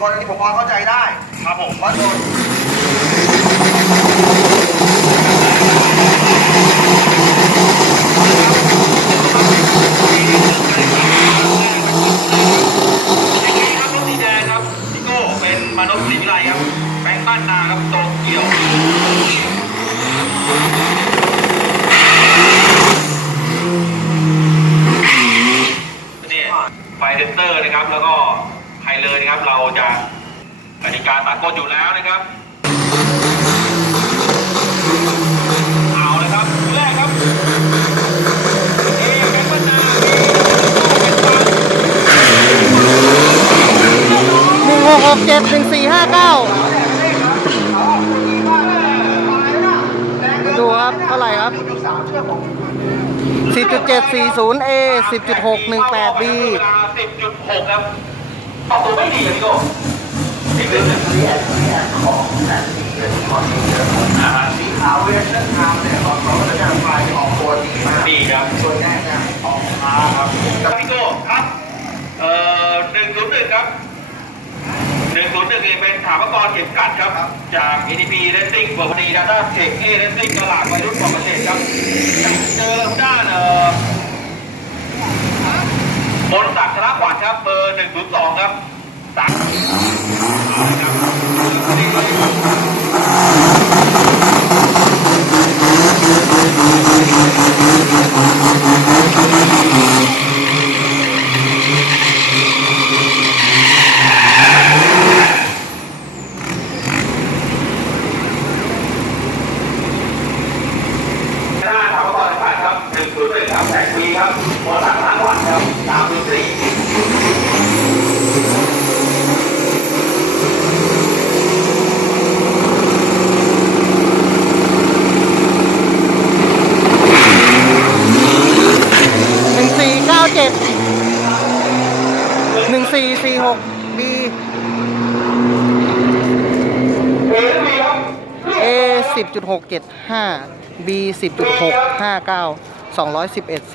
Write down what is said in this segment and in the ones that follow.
คนอนที่ผมพอเข้าใจได้ครับผมวัดโดนมานพสิงห์ไรครับแบงค์นนาครับโตเกียวไฟเดนเตอร์นะครับ แล้วก็ ครับ เราจะกติกาสากลอยู่แล้วนะครับเอาเลยครับแรกครับเอ๊ะแบงค์พันนาหนึ่งหกหกเจ็ดหนึ่สี่ห้าเก้าดูครับเท่าไหร่ครับ 10.740A 10.618B 10.6ครับ ออกตัวไม่ดีอะพี่โก้นิดนึงนะของแต่สีเงินของสีเงินอ่าฮะสีขาวเวสเทิร์นไทม์เนี่ยของเขาจะไฟออกตัวดีมากดีครับส่วนแรกเนี่ยออกช้าครับครับพี่โก้ครับเอ่อหนึ่งศูนย์หนึ่งครับหนึ่งศูนย์หนึ่งเป็นถามกรเข็มกัดครับ จาก ADP Racing บวกพอดีดาต้าเทคเอ Racing ตลาดวัยรุ่นของประเทศครับเจอทางด้านเอ่อมนตักชนะขวัญครับ เบอร์ห นึ่งศูนย์สองครับสามครับ หน้าถามก่อนผ่านครับหนึ่งศูนย์หนึ่งครับแทีครับขอสั่งล้างวันครับตามดนตรีหนึ่งสี่เก้าเจ็ดหนึ่งสี่สี่หกบีเอสิบจุดหกเจ็ดห้าบีสิบจุดหกห้าเก้า 211 204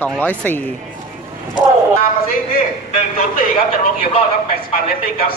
ตามมาสิพี่104ครับจากโรงเอี่ยมรอดครับแม็กซ์ปันเลสติ้งครับ